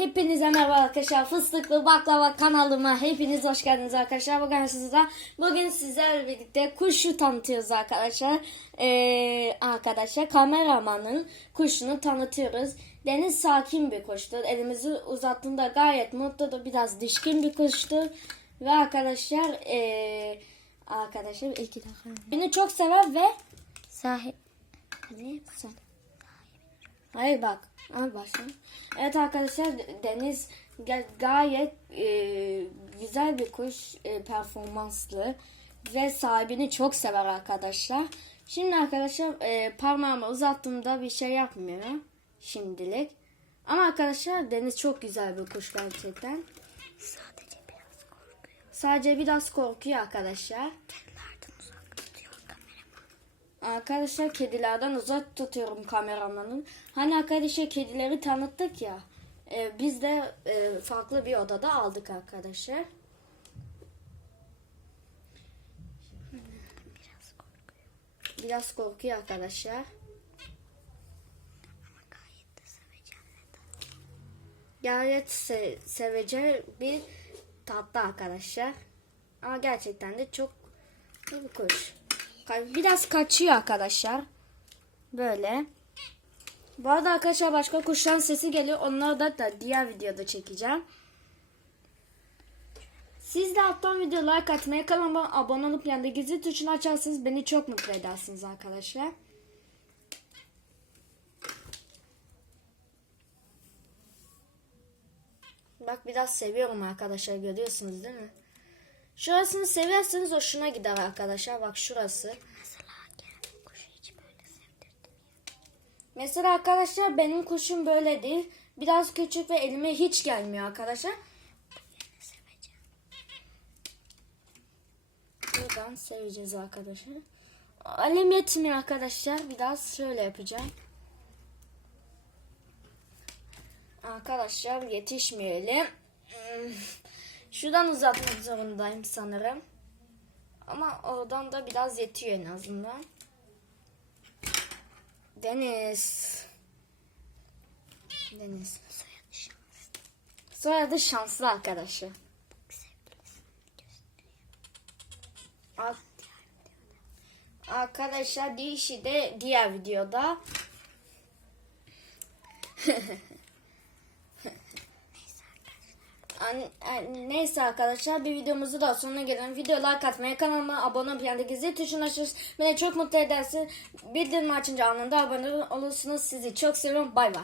Hepinize merhaba arkadaşlar. Fıstıklı Baklava kanalıma hepiniz hoş geldiniz arkadaşlar. Bugün sizler, bugün sizlerle birlikte kuşu tanıtıyoruz arkadaşlar. Ee, arkadaşlar kameramanın kuşunu tanıtıyoruz. Deniz sakin bir kuştur. Elimizi uzattığında gayet mutludur. Biraz dişkin bir kuştur. Ve arkadaşlar ee, arkadaşlar iki dakika. Beni çok sever ve sahip. Hadi sen. Hayır bak. Al başla. Evet arkadaşlar Deniz ga- gayet e, güzel bir kuş e, performanslı ve sahibini çok sever arkadaşlar. Şimdi arkadaşlar e, parmağımı uzattığımda bir şey yapmıyor şimdilik. Ama arkadaşlar Deniz çok güzel bir kuş gerçekten. Sadece biraz korkuyor. Sadece biraz korkuyor arkadaşlar. Arkadaşlar kedilerden uzak tutuyorum kameramanın. Hani arkadaşlar kedileri tanıttık ya. e, biz de e, farklı bir odada aldık arkadaşlar. Biraz korkuyor. Biraz korkuyor arkadaşlar. Ama gayet se- sevecen bir tatlı arkadaşlar. Ama gerçekten de çok iyi bir kuş. Biraz kaçıyor arkadaşlar. Böyle. Bu arada arkadaşlar başka kuşların sesi geliyor. Onları da, da diğer videoda çekeceğim. Siz de alttan video like atmayı, kanalıma abone olup yanında gizli tuşunu açarsanız beni çok mutlu edersiniz arkadaşlar. Bak biraz seviyorum arkadaşlar görüyorsunuz değil mi? Şurasını severseniz hoşuna gider arkadaşlar. Bak şurası. Mesela gel kuşu hiç böyle sevdirdim. Mesela arkadaşlar benim kuşum böyle değil. Biraz küçük ve elime hiç gelmiyor arkadaşlar. Buradan seveceğiz arkadaşlar. Elim yetmiyor arkadaşlar. Biraz şöyle yapacağım. Arkadaşlar yetişmiyor elim. Hmm. Şuradan uzatmak zorundayım sanırım. Ama oradan da biraz yetiyor en azından. Deniz. Deniz. Soyadı şanslı. Soyadı şanslı arkadaşı. Ar- Arkadaşlar dişi de diğer videoda. An- Neyse arkadaşlar bir videomuzu da sonuna gelen video like atmayı kanalıma abone olup yanındaki zil tuşuna açırsanız beni çok mutlu edersin. Bildirim açınca anında abone olursunuz. Sizi çok seviyorum. Bay bay.